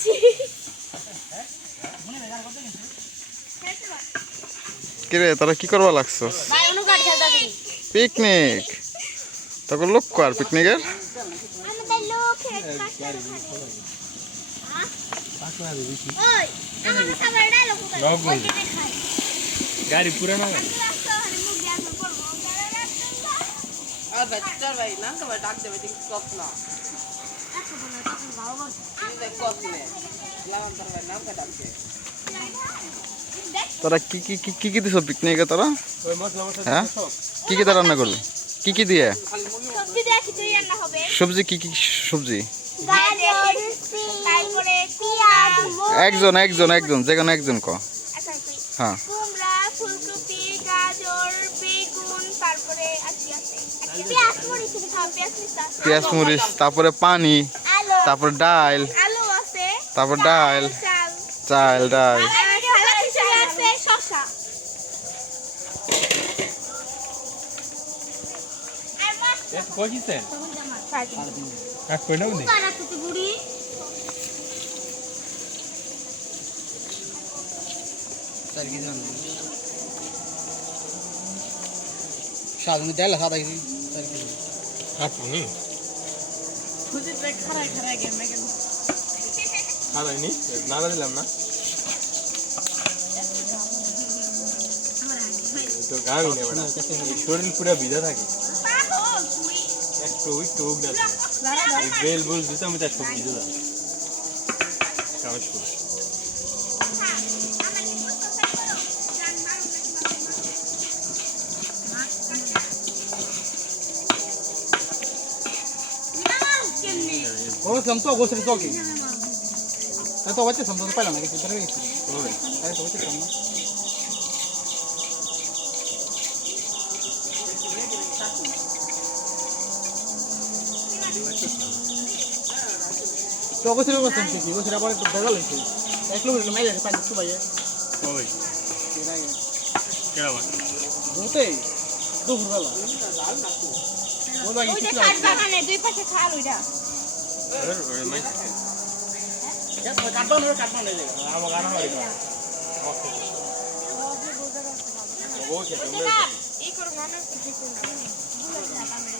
গেছি কিরে তোরা কি করবা লাগছস? পিকনিক। তখন লোক আর পিকনিকের গাড়ি পুরানো তোরা কি কি কি কি কি দিছ পিকনিকে তোরা? হ্যাঁ কি কি রান্না করবি? কি কি দিয়ে? সবজি দিয়ে খিচুড়ি রান্না হবে। সবজি কি কি সবজি? গাজর, তারপরে পেঁয়াজ, একজন একজন একজন যেখানে একজন ক। হ্যাঁ কুমড়া, ফুলকপি, গাজর, বেগুন, তারপরে আছে পেঁয়াজ মরিচ খাওয়া পেঁয়াজ মিশা। পেঁয়াজ মরিচ, তারপরে পানি, আলু, তারপরে ডাল, আলু আছে, তারপর ডাল, চাল, চাল ডাল। সাদা খিচুড়ি আছে, শসা। আর মাছ কইছে সাড়ে কাট কই নাও নি কারা তুই বুড়ি সাদা ডাল সাদা কি কাট নি খুঁজে দেখ খারাই খারাই গেম মেগেন খালাই নি নাড়া দিলাম না তো গাড়ি নে বড়া শরীর পুরো ভিজা থাকে পাগল তুই একটু ওই টুক না এই বেল বুল দিতে আমি তার সব ভিজে যাবে কাজ করব ও সমতো গোসরে তো কি তো বাচ্চা সমতো পাইলা না কিছু ধরে গেছে হবে আরে তো বাচ্চা না তো গোসরে বসেন কি গোসরে আবার একটু ভেজাল হইছে এক লোক মাইলে পানি একটু ভাইয়া হবে কেডা বাস দুতে দুপুরবেলা বল ভাই ওই যে কাট বাগানে দুই পাশে খাল ওইটা ওরে মাই কাটবা না আমার গানা হয় ওকে তোমরা এই করো না না কিছু না